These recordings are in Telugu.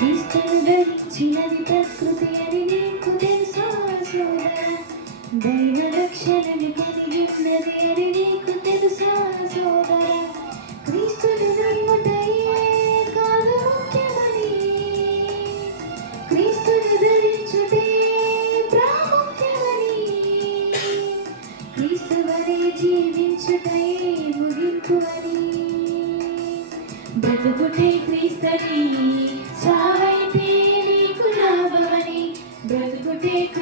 సృష్టిని ధరించినది ప్రకృతి అని నీకు తెలుసా సోదరా దైవ రక్షణని కలిగి ఉన్నది అని నీకు తెలుసా సోదరా క్రీస్తుని నమ్ముటయే కాదు ముఖ్యమని. క్రీస్తుని ధరించుటే ప్రాముఖ్యమని. క్రీస్తువనే జీవించుటయే ముగింపు అని. బ్రతుకుటే క్రీస్తని. బ్రతుకుటే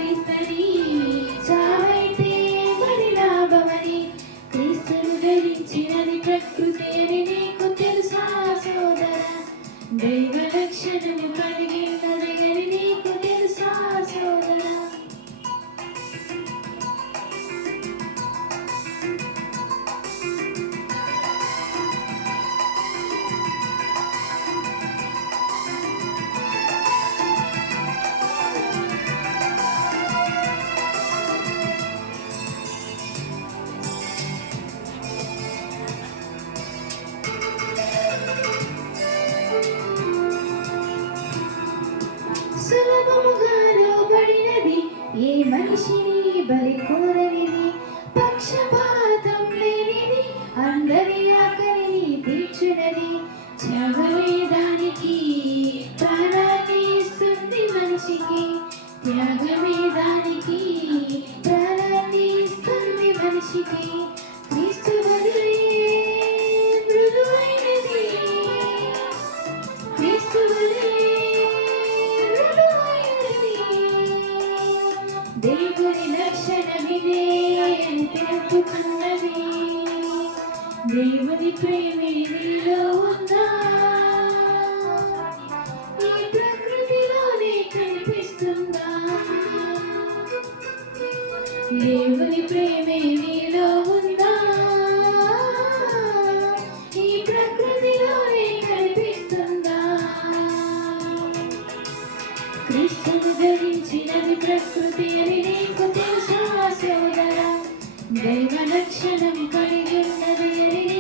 సులభముగా లోబడినది ఏ మనిషిని అని దేవుని ప్రేమే నీలో ఉందా? ఈ ప్రకృతిలోనే కనిపిస్తుందా? దేవుని ప్రేమే నీలో ఉందా? ఈ ప్రకృతిలోనే కనిపిస్తుందా? కృష్ణను ధరించినది ప్రకృతి అని నీకు తెలుసు సోదరా? దైవ లక్షణం కలిగి ఉన్నది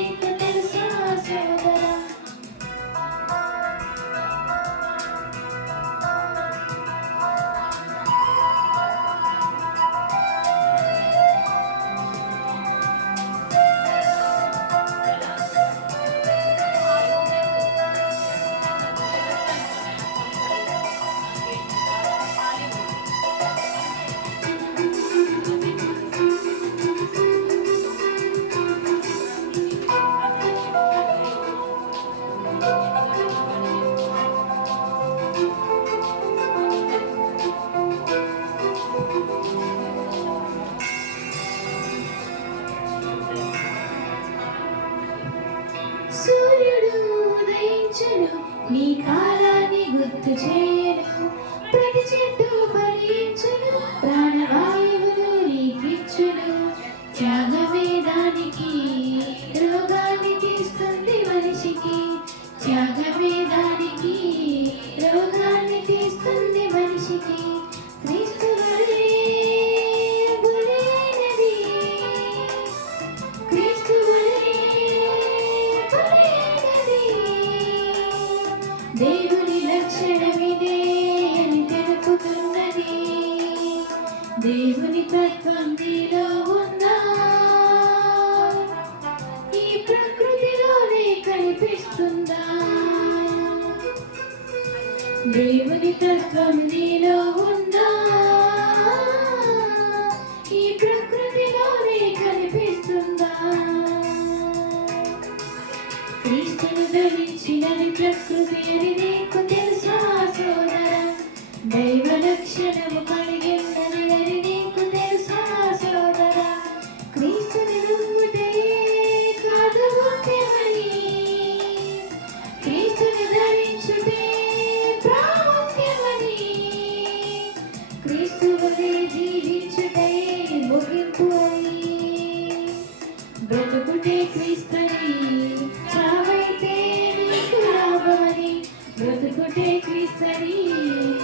సూర్యుడు ఉదయించను నీ కాలాన్ని గుర్తు చేయను ధరించినది seria